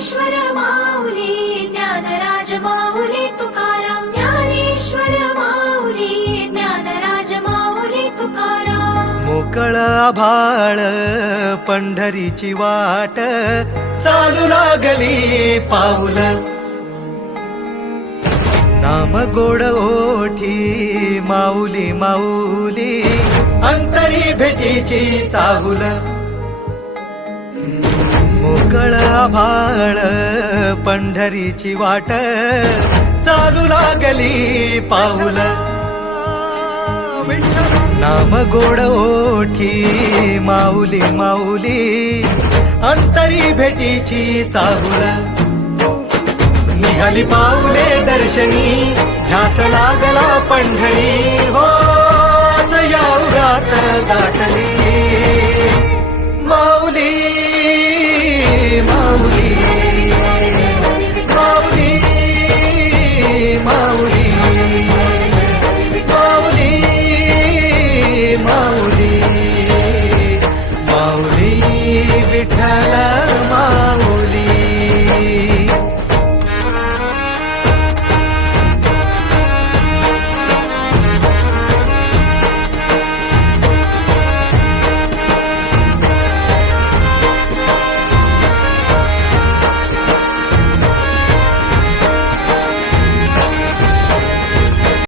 ज्ञानेश्वर माऊली ज्ञानराज माऊली तुकाराम ज्ञानेश्वर माऊली ज्ञानराज माऊली तुकाराम मोकळ आभाळ पंढरीची वाट चालू लागली पाऊल नाम गोड ओठी माऊली माऊली अंतरी भेटीची चाहुल मोकळ आभाळ पंढरीची वाट चालू लागली पाऊल नाम गोड ओठी माऊली माऊली अंतरी भेटीची चाहुल निघाली पाऊले दर्शनी ध्यास लागला पंढरी हो असं या उरात दाटली माऊली